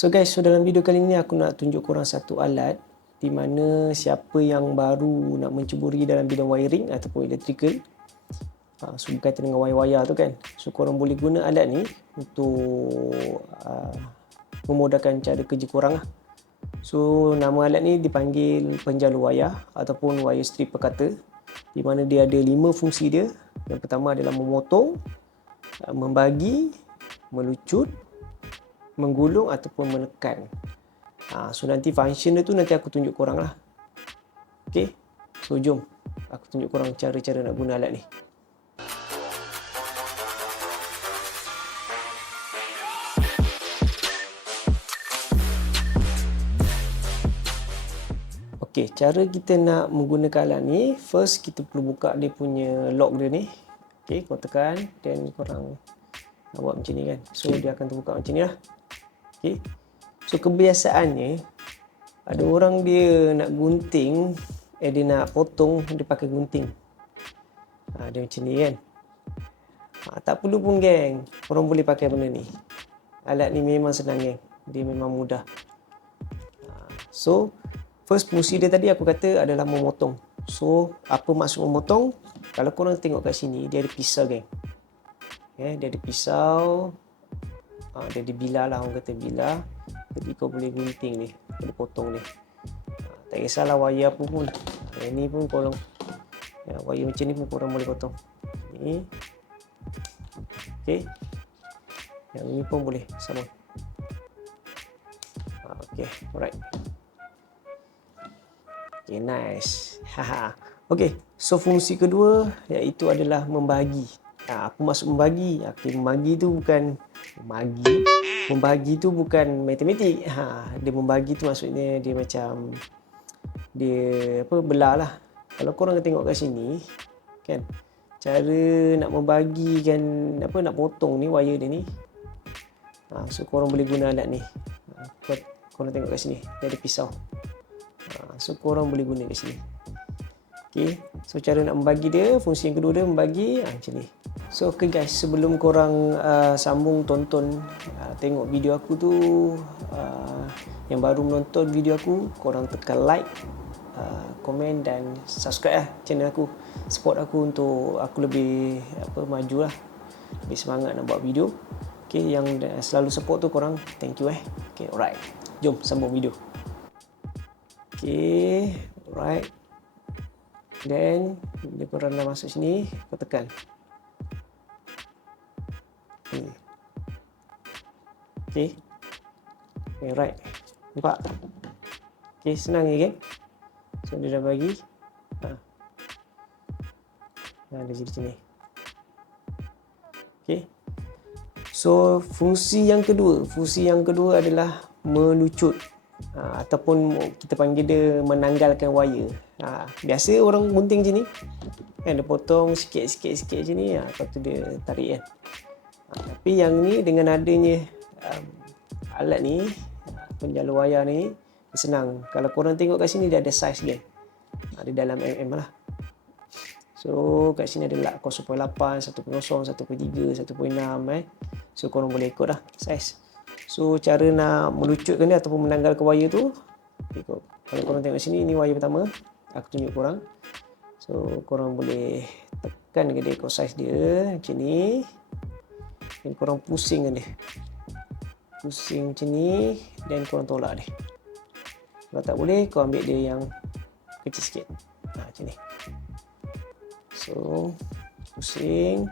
So guys, dalam video kali ini aku nak tunjuk korang satu alat di mana siapa yang baru nak menceburi dalam bidang wiring ataupun electrical, so berkaitan dengan wire-wire tu kan. So korang boleh guna alat ni untuk memudahkan cara kerja korang lah. So nama alat ni dipanggil penjalur wayar ataupun wire strip perkata, di mana dia ada 5 fungsi dia. Yang pertama adalah memotong, membagi, melucut, menggulung ataupun menekan. So nanti function dia tu nanti aku tunjuk korang lah. Okay, so jom aku tunjuk korang cara-cara nak guna alat ni. Okay, cara kita nak menggunakan alat ni, first kita perlu buka dia punya lock dia ni. Okay, kau tekan dan korang nak buat macam ni kan. So dia akan terbuka macam ni lah. Okay. So kebiasaannya ada orang dia nak gunting, dia nak potong, dia pakai gunting. Dia macam ni kan. Tak perlu pun geng, korang boleh pakai benda ni. Alat ni memang senang geng, dia memang mudah. So first fungsi dia tadi aku kata adalah memotong. So apa maksud memotong? Kalau korang tengok kat sini, dia ada pisau geng. Dia ada pisau, dia ada bilah lah, orang kata bilah. Jadi kau boleh gunting ni, boleh potong ni. Tak kisahlah wire apa pun. Yang ni pun korang, wire macam ni pun korang boleh potong. Ni. Okay. Yang ni pun boleh sama. Okay, alright. Okay, nice. Okay, so fungsi kedua iaitu adalah membagi. Apa maksud membagi? Okay, membagi tu bukan membagi tu bukan matematik. Dia membagi tu maksudnya dia macam dia belah lah. Kalau korang tengok kat sini kan, cara nak membagikan nak potong ni wire dia ni. So korang boleh guna alat ni. Korang tengok kat sini, dia ada pisau. So korang boleh guna kat sini. Okay, so cara nak membagi dia, fungsi yang kedua dia membagi macam ni. So okay guys, sebelum korang sambung tonton tengok video aku tu, yang baru menonton video aku, korang tekan like, komen dan subscribe lah channel aku. Support aku untuk aku lebih maju lah, lebih semangat nak buat video. Okay, yang selalu support tu korang, thank you Okay, alright, jom sambung video. Okay, alright. Then bila korang dah masuk sini, kau tekan ni. Okay, right, nampak? Okay, senang je kan. So dia dah bagi. Dia jadi macam ni. Okay, so fungsi yang kedua adalah melucut, ataupun kita panggil dia menanggalkan wire. Biasa orang gunting macam ni kan, dia potong sikit macam ni, lepas tu dia tarik kan. Tapi yang ni dengan adanya alat ni, penjalur wayar ni, senang. Kalau korang tengok kat sini dia ada saiz dia. Ada dalam mm lah. So kat sini ada 0.8, 1.0, 1.3, 1.6 So korang boleh ikut lah saiz. So cara nak melucutkan dia ataupun menanggalkan wire tu, ikut. Kalau korang tengok sini, ni wire pertama, aku tunjuk korang. So korang boleh tekan ke dia ikut saiz dia macam ni. Dan korang pusingkan dia. Pusing macam ni dan korang tolak dia. Kalau tak boleh, kau ambil dia yang kecil sikit. Macam ni. So pusing.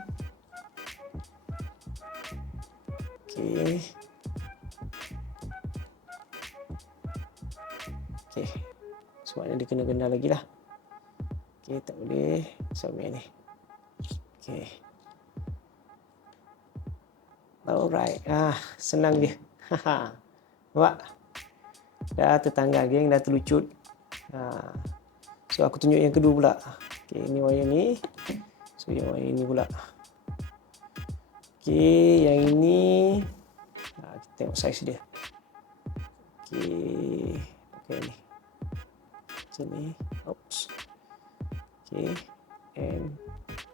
Okay. Okay, sebabnya dia kena lagi lah. Okay, tak boleh. Sampai ni. Okay. Alright. Senang dia. Nampak? Dah tertanggal geng, dah terlucut. So aku tunjuk yang kedua pula. Okay, ni wire ni. So yang wire ni pula. Okay, yang ini kita tengok saiz dia. Okay, pakai ni. Macam ni. Oops. Okay, and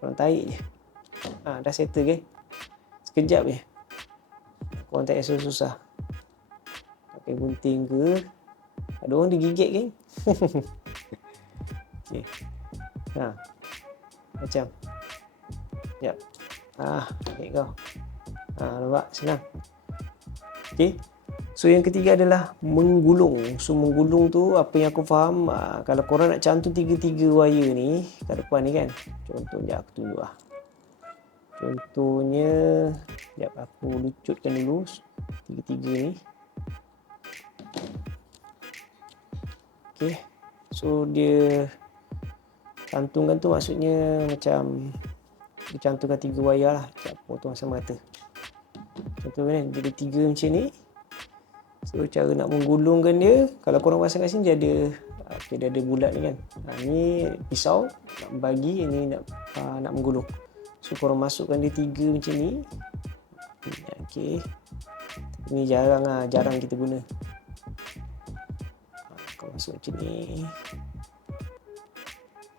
korang tarik je. Dah settle ke? Sekejap je. Korang tak rasa susah. pakai gunting ke. Ada orang digigit kan. Okey. Macam. Yap. Baik kau. Nampak senang. Okey. So yang ketiga adalah menggulung. So menggulung tu apa yang aku faham, kalau korang nak cantum tiga-tiga wire ni kat depan ni kan. Contohnya aku tunjuk lah. Contohnya, sekejap aku lucutkan dulu tiga-tiga ni. Okey. So dia cantumkan tu maksudnya macam dia cantumkan tiga wire lah. Sekejap potong sama rata. Contoh kan dia ada tiga macam ni. So cara nak menggulungkan dia, kalau korang pasang kat sini dia ada dia ada bulat ni kan. Ni pisau nak membagi, ini nak menggulung. So korang masukkan dia tiga macam ni. Okey. Ini jarang kita guna. Kau masuk macam ni.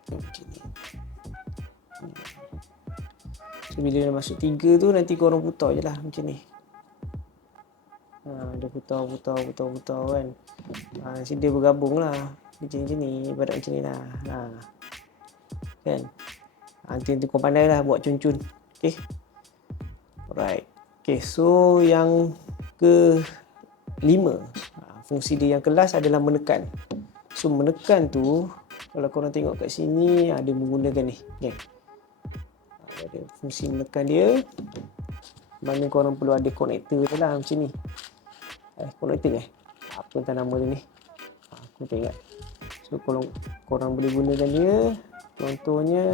Macam ni. So bila dah masuk tiga tu nanti korang putar je lah macam ni. Dia putar kan. Nanti dia bergabung lah. Macam ni, ibarat macam ni lah. Kan? Nanti kau pandai lah buat cun-cun. Okay. Alright. Okay, so yang ke-5. Fungsi dia yang ke-last adalah menekan. So menekan tu, kalau korang tengok kat sini, dia menggunakan ni. Okay. Ada fungsi menekan dia. Mana korang perlu ada konektor tu lah macam ni. Konektor apa entah nama dia ni, aku tak ingat. So korang boleh gunakan dia. Contohnya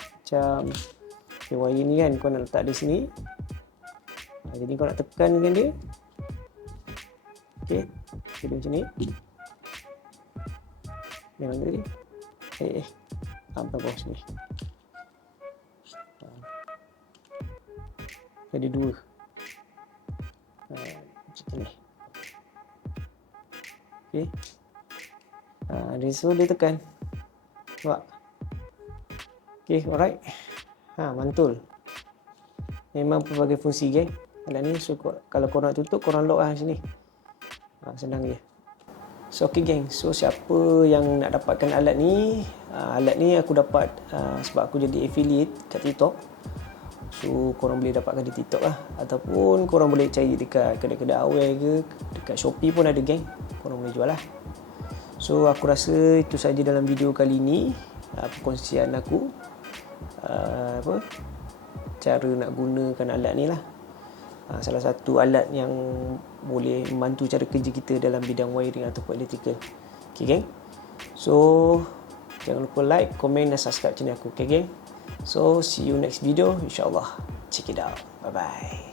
macam wire ni kan, kau nak letak di sini. Jadi kau nak tekankan dia. Okey, jadi macam ni. Yang mana tadi? Sampai bawah sini. Jadi dua. Macam ni. Okey. So dia tekan. Nampak? Okey, alright. Mantul. Memang pelbagai fungsi geng. Alat ni, so kalau korang nak tutup, korang lock lah macam ni. Senang je. So okey geng, so siapa yang nak dapatkan alat ni, aku dapat sebab aku jadi affiliate kat TikTok. So korang boleh dapatkan di TikTok lah. Ataupun korang boleh cari dekat kedai-kedai awal ke, dekat Shopee pun ada geng. Korang boleh jual lah. So aku rasa itu saja dalam video kali ni. Perkongsian aku cara nak gunakan alat ni lah. Salah satu alat yang boleh membantu cara kerja kita dalam bidang wiring ataupun electrical. Okay geng. So jangan lupa like, komen dan subscribe channel aku. Okay geng. So see you next video, insyaAllah. Check it out. Bye bye.